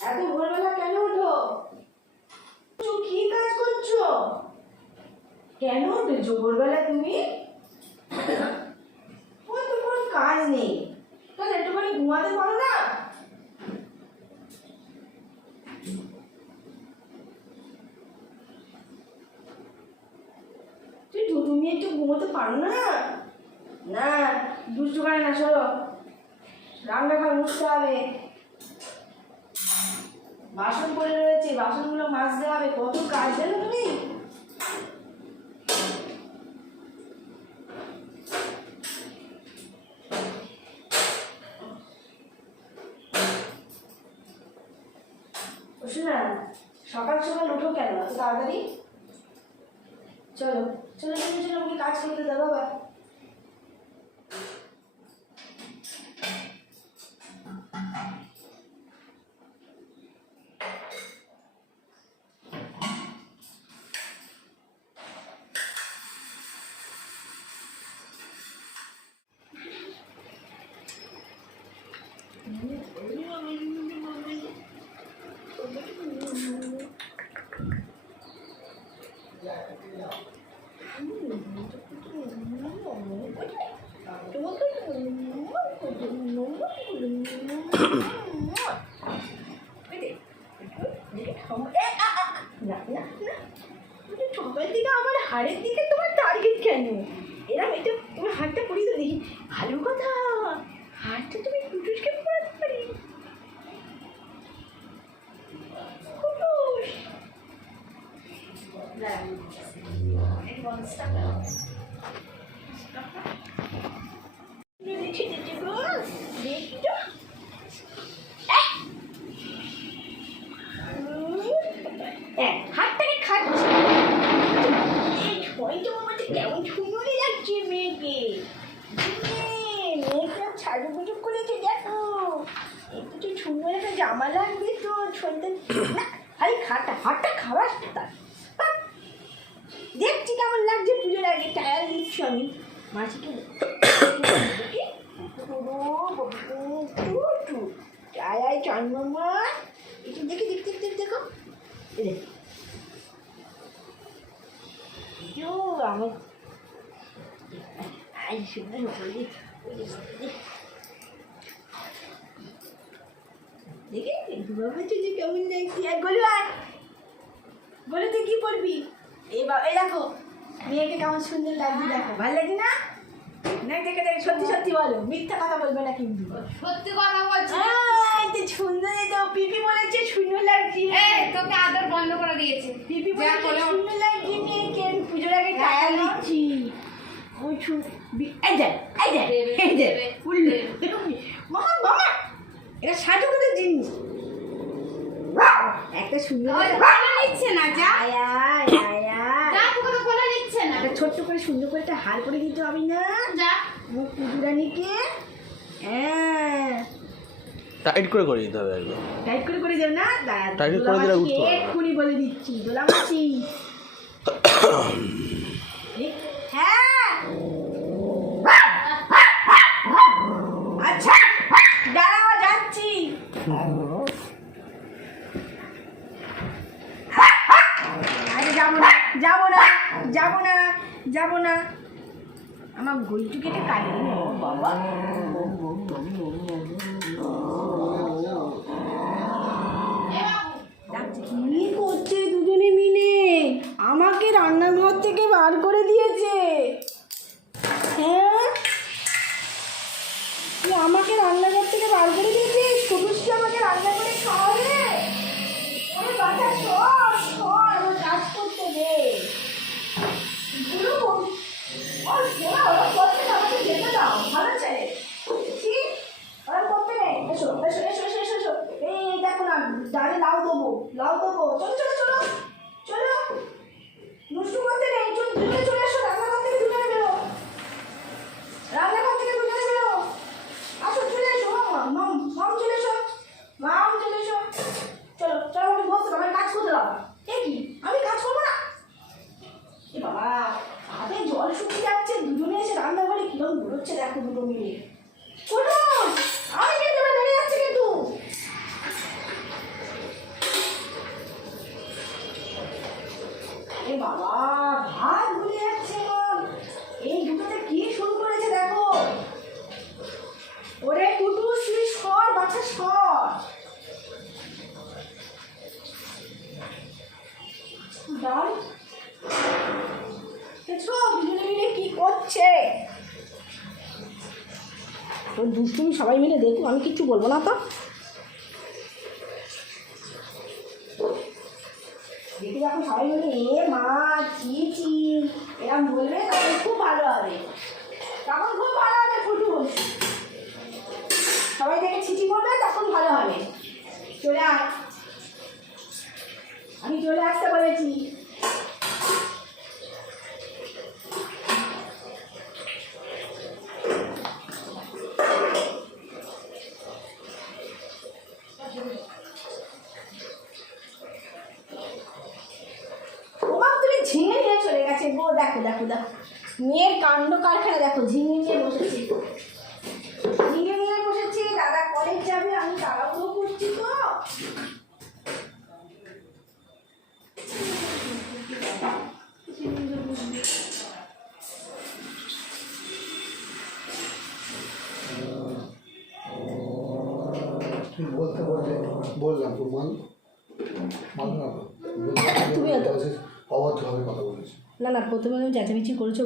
এত ভোরবেলা কেন ওঠো কি কাজ করছ? কেন উঠেছো তুমি? ওর কাজ নেই। তাহলে একটুখানি ঘুমাতে পারো না? তুমি একটু ঘুমোতে পারো না? না দুষ্টু করে না রান্না রান্নাঘর উঠতে হবে। বাসন পড়ে রয়েছে বাসনগুলো মাজতে হবে, কত কাজ জানো তুমি? সকাল সকাল উঠো কেন? তাড়াতাড়ি? চলো চলো চলো চলো, আমাকে কাজ করতে দাও, বাবা। সকাল থেকে আমার হাড়ের দিকে তোমার টার্গেট কেন? এরকম এটা তোমার হাতটা পড়ি তো দেখি। ভালো কথা। হাতটা তুমি কুটুসকে পড়াতে পারি? কুটুস না এই বনসটা দেখি দেখি গো দেখি তো এক হাতটাকে খাচ্ছি এই ছয়টা আমাদের কেমন সুন্দরই লাগছে মেয়েকে মেয়ে, সাজুগুজু করেছে, দেখো। একটু সুন্দর একটা জামা লাগবে তো ছয়টা না খালি খাটা হাতটা খাওয়ার তার দেখছি কেমন লাগছে পুজোর আগে টায়ার দিচ্ছি আমি। মাসিকে দেখি টায়ার চান মামা একটু দেখি দেখতে দেখতে দেখো। আমার আই শুনে বলি দেখে বাবা যে কেমন আর গলু তুই কি পড়বি এই বা এই দেখো মেয়েকে কেমন সুন্দর লাগছে দেখো। ভালো লাগছে না? না দেখে দেখে সত্যি সত্যি বলো মিথ্যা কথা বলবে না কিন্তু। সত্যি কথা বলছি আয়, সুন্দর এই তো পিপি বলেছে সুন্দর লাগছে। এই তোকে আদর বন্ধ করে দিয়েছে। পিপি যা বলেছে সুন্দর লাগছে মেয়েকে পুজোর আগে টাকা নিচ্ছি ওই শুন এই দেখ এই দেবে, এই দেবে, উল্লু। মামা মামা এটা সাজুগুজুর জিনিস। একটা সুন্দর নিচ্ছে না যা। আয় আয় আয় আয় যা তোকে তো কোলে নিচ্ছে না। একটা ছোট্ট করে সুন্দর করে একটা হার করে দিতে হবে না। যা। মুখ পুজুরানিকে হ্যাঁ। টাইট করে করে দিতে হবে একদম। টাইট করে করে দেব না? টাইট করে দিলে উঠতে এক্ষুনি বলে দিচ্ছি দোলামাসি এই, হ্যাঁ আচ্ছা দাঁড়াও যাচ্ছি আরে যাব না যাব না যাব না যাব না। আমার গইটু কেটে কাটে বাবা কি করছে দুজনে মিলে আমাকে রান্নাঘর থেকে বার করে দিয়েছে হ্যাঁ তুই আমাকে রান্নাঘর থেকে বার করে দিয়েছিস সবুজটি আমাকে রান্না করে খাওয়াবে ওরে বাচ্চা সর সর আমার কাজ করতে দে গুরু, ওর ঘোড়া ওরা করতে না, আমাকে যেতে দাও ভালো ছেলে ছি, ওরা করতে নেই এসো এসো এসো এসো এসো এসো এই দেখো না ডালে লাউ দেবো লাউ দেবো চলো চলো চলো চলো দুষ্টু করতে নেই চলো দুজনে চলে এসো রান্নাঘর থেকে দুজনে বেরো রান্নাঘর থেকে দুজনে বেরো আসো চলে এসো মাম মাম মাম চলে এসো মাম চলে এসো চলো চলো আমি বসতে আমার কাজ করতে দাও এ কি আমি কাজ করব না এ বাবা হাতে জল শুকিয়ে যাচ্ছে দুজনে এসে রান্নাঘরে কিরম বেরোচ্ছে দেখো দুটো মিলে। দুষ্টুমি সবাই মিলে দেখুক আমি কিচ্ছু বলব না তো দেখি যখন সবাই মিলে এ মা চি এরম বলবে খুব ভালো হবে। তখন খুব ভালো সবাই দেখে ছিচি করবে তখন ভালো হবে। চলে আয়। আমি চলে আসতে বলেছি। ঝিঙে চলে গেছে গো। দেখো দেখো দেখো। মেয়ের কাণ্ড কারখানা, দেখো, ঝিঙে নিয়ে বসেছি। ঝিঙে নিয়ে বসেছি দাদা কলেজ যাবে আমি তাড়াহুড়ো করছি তো। বলতে বলতে বললাম তো মান মান না তুমি এত- অবাধ্যভাবে কথা বলেছি না না প্রথমে আমি চেঁচামেচি করেছ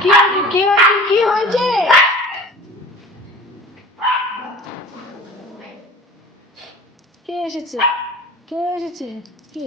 কি হয়েছে? কি হয়েছে? কি হয়েছে? কে এসেছে? কে এসেছে? কে?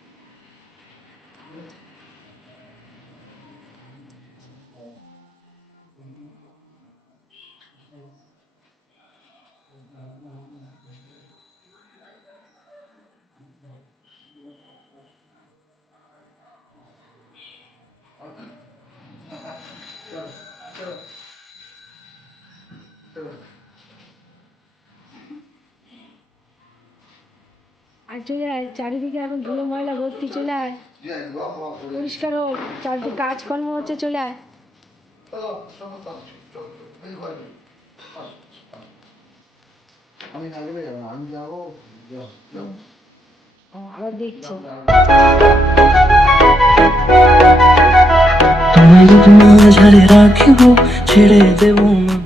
আর চলে আয় চারিদিকে এখন ধুলো ময়লা ভর্তি চলে আয়। পরিষ্কার হোক চারিদিকে কাজকর্ম হচ্ছে চলে আয়। আমি আমি যাব যাও, যাও। ও, আবার দেখছি। রাখিব ছেড়ে দেব না।